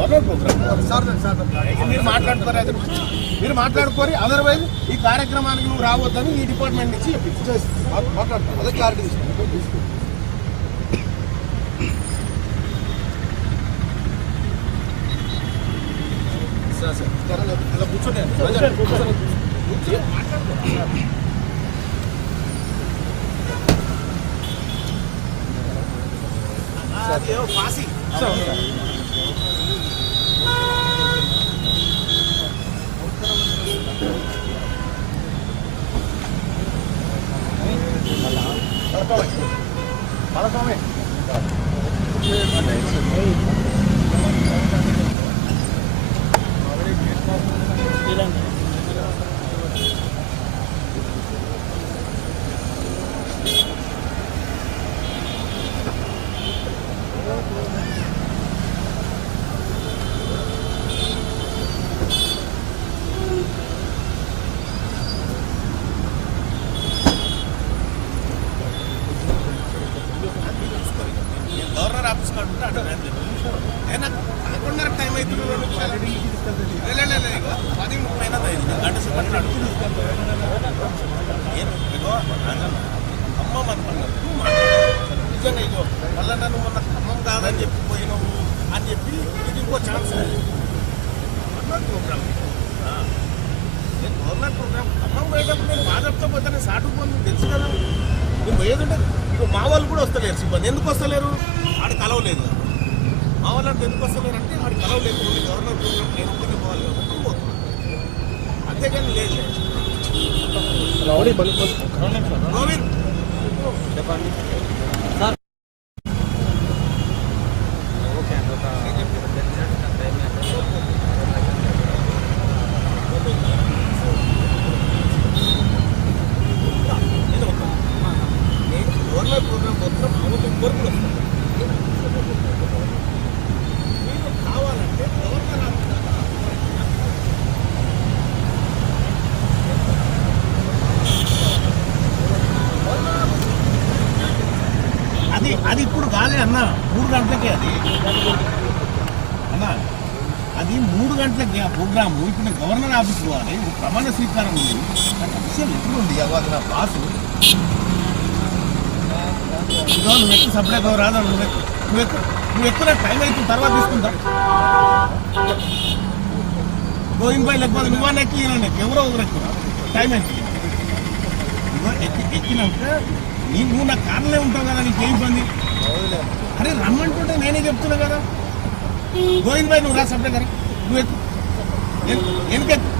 Government programme మీరు మాట్లాడుకోరి. Otherwise ఈ కార్యక్రమానికి నువ్వు రావద్దని ఈ డిపార్ట్మెంట్ నుంచి మాట్లాడుతాను. అదే క్లారిటీ తీసుకుంటాను. కూర్చోండి పాసి గవర్నర్ ఆఫీస్ కార్డు ఉంటే అటు అయినా 11:30 టైం అవుతుంది. 2 నిమిషాలు 10:30 అయింది. గంట సేపటి ఖమ్మం అనుకున్నారు నిజంగా. ఇగో మళ్ళీ నన్ను మొన్న ఖమ్మం కాదని చెప్పి పోయినావు అని చెప్పి ఇది ఇంకో chance. Government program government program Khammam పోయేటప్పుడు నేను భాజప్తో పోతే నేను సాటుకుపోను తెలుసు కదా. నేను పోయేదంటే ఇక మా వాళ్ళు కూడా వస్తలేరు. సిబ్బంది ఎందుకు వస్తలేరు? ఆడు కలవలేదు. మా వాళ్ళు అంటే ఎందుకు వస్తలేరు అంటే ఆడు కలవలేదు. గవర్నర్ ప్రోగ్రామ్ నేను ఒక్కరిని పోవాలి కాబట్టి పోతున్నాను. అంతేగాని లేదు. నవీన్ చెప్పండి. గవర్నర్ ప్రోగ్రామ్ మొత్తం కోరుకుని వస్తుంది. మీరు కావాలంటే గవర్నర్ అది ఇప్పుడు కాలే అన్న. 3 గంటలకే అది అన్న. అది 3 గంటలకి ఆ ప్రోగ్రాము. ఇప్పుడు గవర్నర్ ఆఫీస్ పోవాలి. ప్రమాణ స్వీకారం ఉంది. నాకు విషయం ఎప్పుడు ఉంది అవ్వాలి నా బాసు. నువ్వు ఎక్కువ సప్లై రాదా? నువ్వు ఎక్కువ టైం అవుతుంది. తర్వాత తీసుకుంటా. గోవింద్ భాయ్ లేకపోతే నువ్వన్నా ఎక్కి ఎవరో ఒకరు ఎక్కువ టైం అవుతుంది. ఎక్కినాక నువ్వు నా కార్లే ఉంటావు కదా. నీకేం ఇబ్బంది? అరే రమ్మంటుంటే నేనే చెప్తున్నా కదా. గోవింద్ భాయ్ నువ్వు రా సప్లై కదా. నువ్వు ఎక్కువ వెనకెక్కు.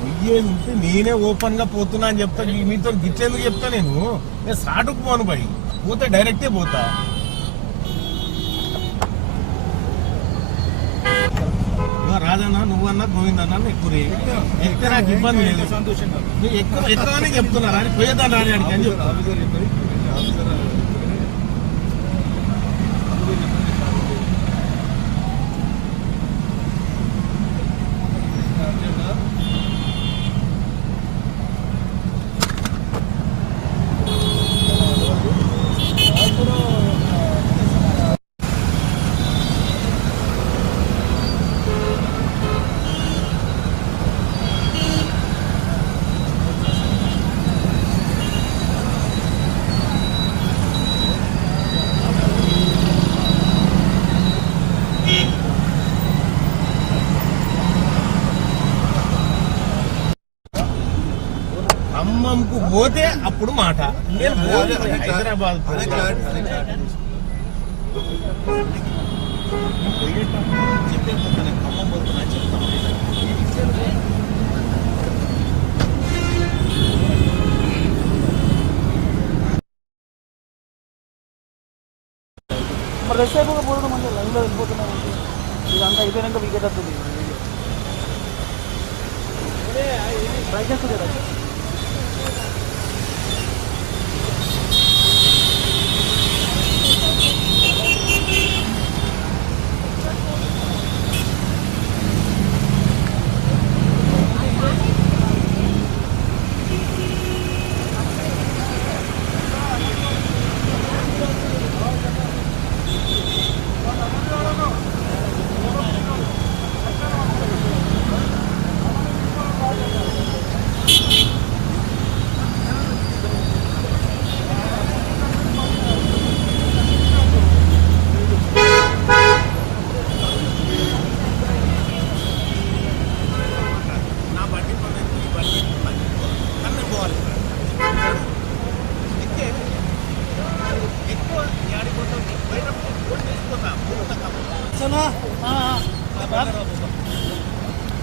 పొయ్యేది ఉంటే నేనే ఓపెన్ గా పోతున్నా అని చెప్తా. మీతో గిచ్చేందుకు చెప్తా? నేను స్టార్ట్కు పోను భయ్. పోతే డైరెక్టే పోతా. రాజన్న నువ్వన్నా గోవింద్ అన్న ఎక్కువ ఎక్కడ నాకు ఇబ్బంది లేదు. నువ్వు ఎక్కువనే చెప్తున్నా. అని పోయేదా రాని అడిగి అని చెప్తా. ఖమ్మంకు పోతే అప్పుడు మాట. నేను హైదరాబాద్ చెప్పే ఖమ్మం పోతున్నా చెప్తాను. మరి రెస్ట్ అయిపోకపోవడం అంటే లైన్లో వెళ్ళిపోతున్నాం. ఇదంతా అయిపోయాక వికెట్ వస్తుంది. ట్రై చేస్తుంది కదా.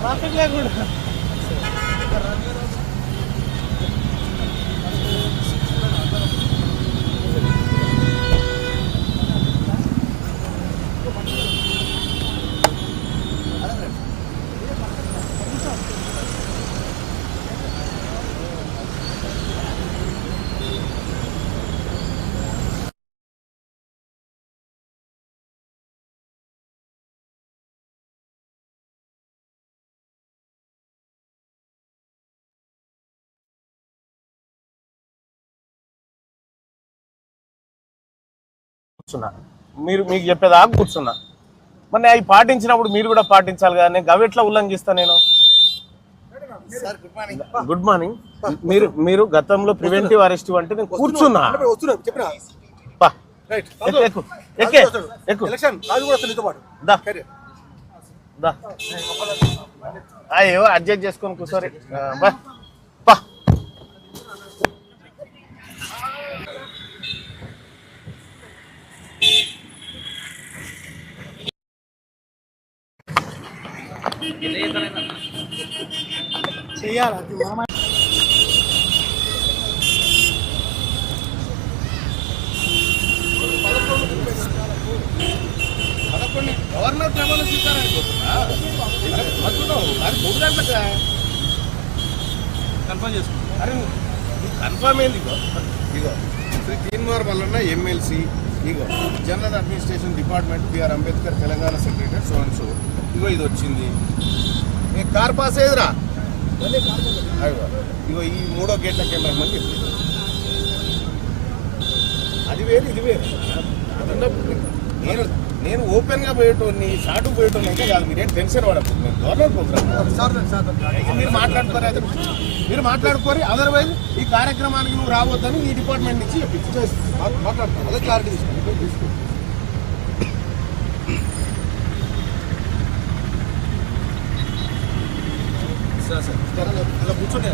ట్రాఫిక్ లేకుండా కూర్చున్నా మీకు చెప్పేదాకా కూర్చున్నా మరి అవి పాటించినప్పుడు మీరు కూడా పాటించాలి కానీ గవి ఉల్లంఘిస్తా నేను గుడ్ మార్నింగ్ మీరు గతంలో ప్రివెంటివ్ అరెస్ట్ అంటే నేను కూర్చున్నా అయ్యో అడ్జస్ట్ చేసుకొని కూర్చోరి పా చెయ్యాలి గవర్నర్ ప్రమాణ స్వీకారం కన్ఫర్మ్ చేసుకుంటా అరే కన్ఫర్మ్ ఏంది ఇగో శ్రీ తీన్మార్ వలన ఎమ్మెల్సీ ఇగో general administration department BR Ambedkar Telangana secretary so and so ఇగో ఇది వచ్చింది కార్ పాస్ అయ్యేదిరా ఇగో ఈ 3వ గేట్లకి ఏమని చెప్పింది అది వేరు ఇది వేరు నేను ఓపెన్గా పోయేటోని షార్ట్ పోయేటోని ఇంకా కాదు మీరేం టెన్షన్ పడకపోతే నేను గవర్నమెంట్ ప్రోగ్రామ్ మీరు మాట్లాడుకోరి అదర్వైజ్ ఈ కార్యక్రమానికి నువ్వు రావద్దని ఈ డిపార్ట్మెంట్ నుంచి చెప్పించి మాట్లాడుతున్నాను అదే క్లారిటీ తీసుకోండి సార్ అలా కూర్చోండి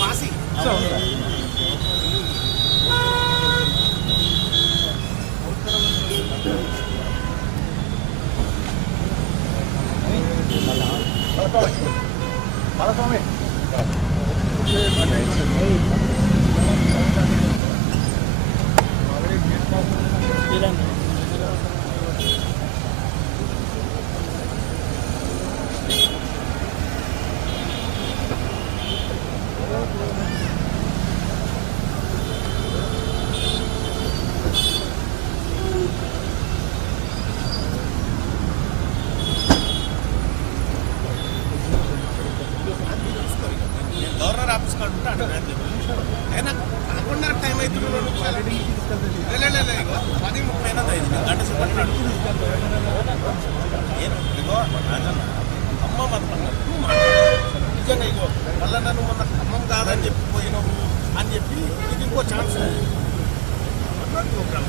పాసి గవర్నర్ ఆఫీస్ కార్డు ఉంటే అంటే అయినా కాకుండా టైం అవుతుంది 10:30 గంట సేపు అమ్మ నిజంగా ఇగో మళ్ళీ నన్ను మొన్న ఖమ్మం కాదని చెప్పి పోయినావు అని చెప్పి ఇది ఇంకో ఛాన్స్ గవర్నమెంట్ ప్రోగ్రామ్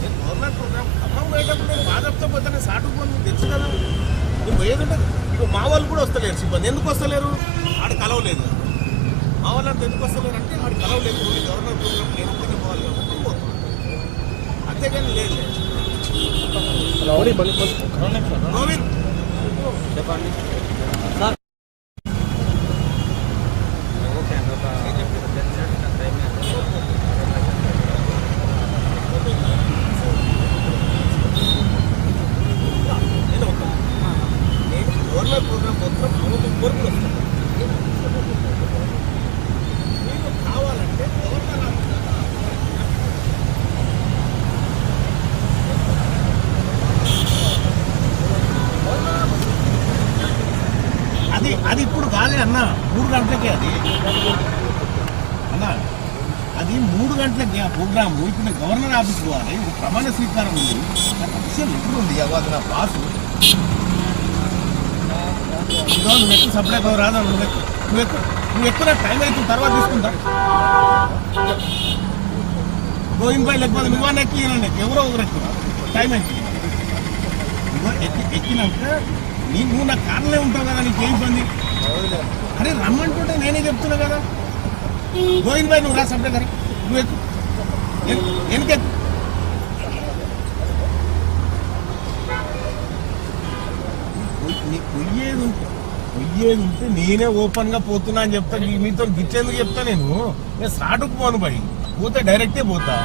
నేను గవర్నమెంట్ ప్రోగ్రామ్ ఖమ్మం పోయేటప్పుడు నేను బాధతో పోతే సాటుకు పోను తెలుసు కదా నువ్వు పోయేదంటే ఇక మా వాళ్ళు కూడా వస్తలేరు సిబ్బంది ఎందుకు వస్తలేరు ఆడ కలవలేదు మా వాళ్ళు అంటే ఎందుకు వస్తలేరు అంటే ఆడ కలవలేదు గవర్నమెంట్ ప్రోగ్రామ్ నేను ఒక్కనే పోవాలి కాబట్టి పోతున్నాను అంతేగాని లేదు గోవింద్ చెప్పండి గవర్నమెంట్ ప్రోగ్రామ్ మొత్తం కోరుకులు వస్తుంది మీకు కావాలంటే గవర్నర్ అది ఇప్పుడు కాలే అన్న 3 గంటలకే అది అన్న అది 3 గంటలకి ఆ ప్రోగ్రాము ఇప్పుడు గవర్నర్ ఆఫీస్ పోవాలి ప్రమాణ స్వీకారం ఉంది విషయం ఎప్పుడు ఉంది అది నా పాసు నువ్వు ఎక్కువ సపరేట్ రాదా నువ్వు ఎక్కువ టైం అవుతుంది తర్వాత తీసుకుంటా గోవింద్ భాయ్ లేకపోతే నువ్వన్నా ఎక్కినా ఎవరో ఒకరు ఎక్కువ టైం అవుతుంది ఎక్కినాక నువ్వు నా కార్లే ఉంటావు కదా నీకు ఏ ఇబ్బంది అరే రమ్మంటుంటే నేనే చెప్తున్నా కదా గోవింద్ భాయ్ నువ్వు రా సపరేట్ గారి నువ్వు ఎక్కు వెనకెక్కు పొయ్యేది ఉంటే నేనే ఓపెన్ గా పోతున్నా అని చెప్తా మీతో గిచ్చేందుకు చెప్తా నేను స్టార్ట్కు పోను భాయ్ పోతే డైరెక్టే పోతా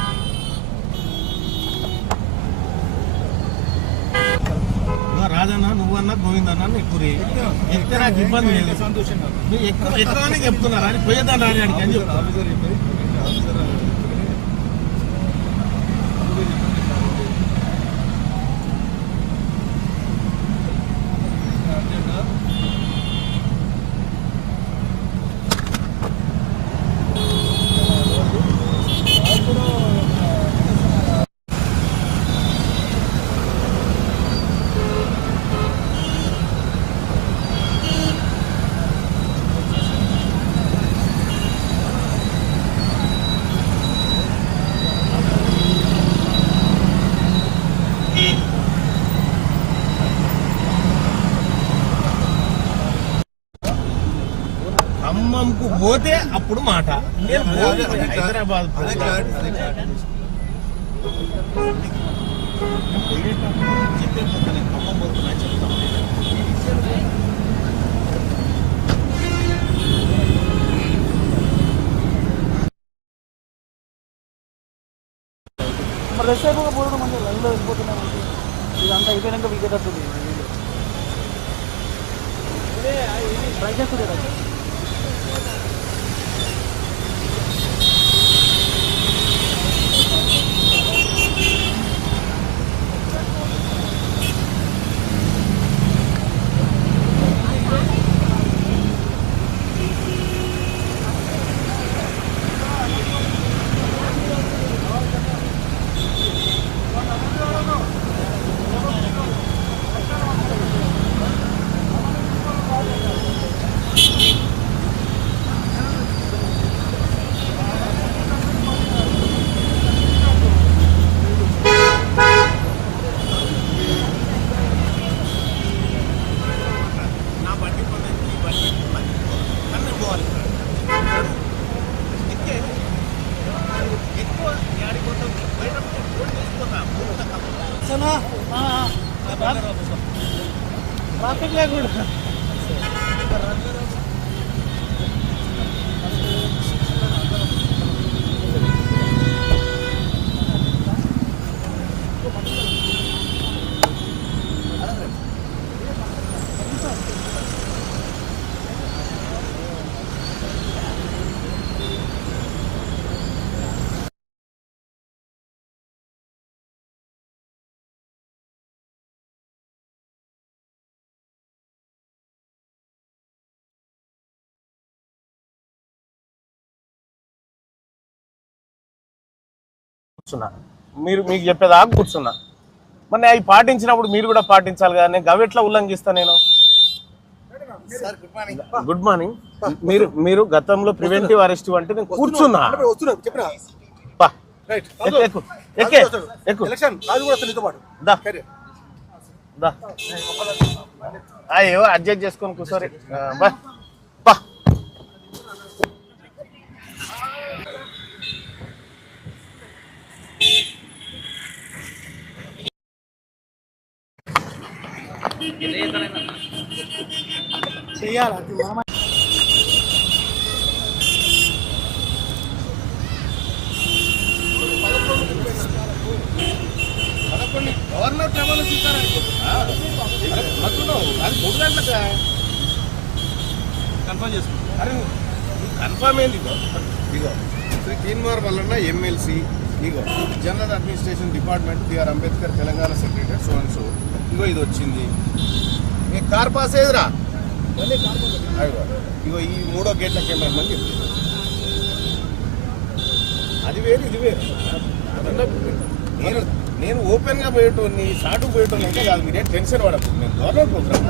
రాజన్న నువ్వన్నా గోవిందన్నా ఎక్కువ ఎక్కితే నాకు ఇబ్బంది లేదు సంతోషంగా నువ్వు ఎక్కువనే చెప్తున్నారా అని పోయేదాన్ని రాని అడిగి అని చెప్తా ఖమ్మంకు పోతే అప్పుడు మాట హైదరాబాద్ ఖమ్మం పోతున్నా చెప్తాను మరి రెస్ట్ అయిపోకపోవడం అంటే లైన్లో వెళ్ళిపోతున్నాం ఇదంతా అయిపోయాక వికెట్ వస్తుంది ట్రై చేస్తుండే ట్రాఫిక్ లేకుండా కూర్చున్నా మీకు చెప్పేదాకా కూర్చున్నా మరి అవి పాటించినప్పుడు మీరు కూడా పాటించాలి కదా నేను గవెట్లా ఉల్లంఘిస్తా నేను గుడ్ మార్నింగ్ మీరు గతంలో ప్రివెంటివ్ అరెస్ట్ అంటే నేను కూర్చున్నా ఏవో అడ్జస్ట్ చేసుకొని కూర్చోరి బా చెయ్యాలి గవర్నర్ ప్రమాణ స్వీకారం అది 3 గంటలకా కన్ఫర్మ్ చేసుకుంటా అరే కన్ఫర్మ్ ఏంది ఇగో శ్రీ తీన్మార్ వలన ఎమ్మెల్సీ ఇగో general administration department BR Ambedkar Telangana secretary so and so ఇగో ఇది వచ్చింది మీ కార్ పాస్ ఏదిరా ఇగో ఈ 3వ గేట్లకి ఏమని చెప్తుంది అది వేరు ఇది వేరు నేను ఓపెన్ గా పోయేటోని షార్ట్ పోయేటోని అయితే కాదు మీరేం టెన్షన్ పడదు నేను గవర్నమెంట్ ప్రోగ్రామ్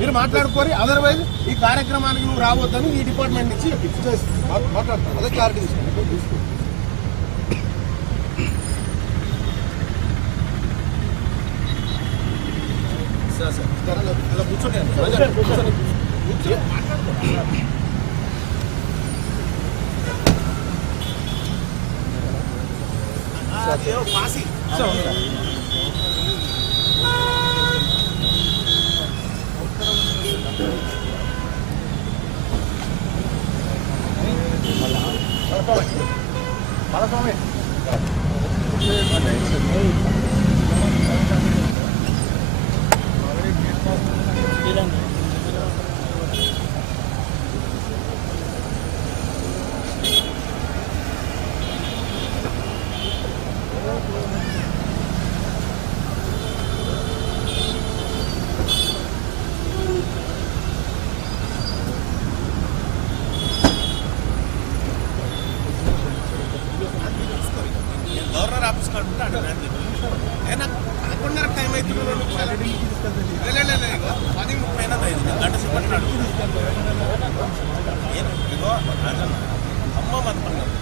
మీరు మాట్లాడుకోరి అదర్వైజ్ ఈ కార్యక్రమానికి నువ్వు రావద్దని ఈ డిపార్ట్మెంట్ నుంచి మాట్లాడతాను అదే క్లారిటీ తీసుకోండి సార్ అలా కూర్చోండి అది ఏమో పాసి గవర్నర్ ఆఫీస్ కాడ ఉంటే అక్కడ అయినా 11:30 టైం అవుతుంది 10:30 గంట సేపటి నాడు ఇగో ఖమ్మం అనుకున్నాను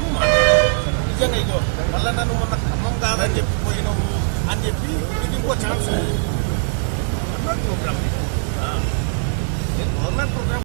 నిజంగా ఇగో మళ్ళీ నన్ను మొన్న ఖమ్మం కాదని చెప్పి పోయినావు అని చెప్పి ఇది ఇంకో ఛాన్స్ ప్రోగ్రామ్ గవర్నమెంట్ ప్రోగ్రామ్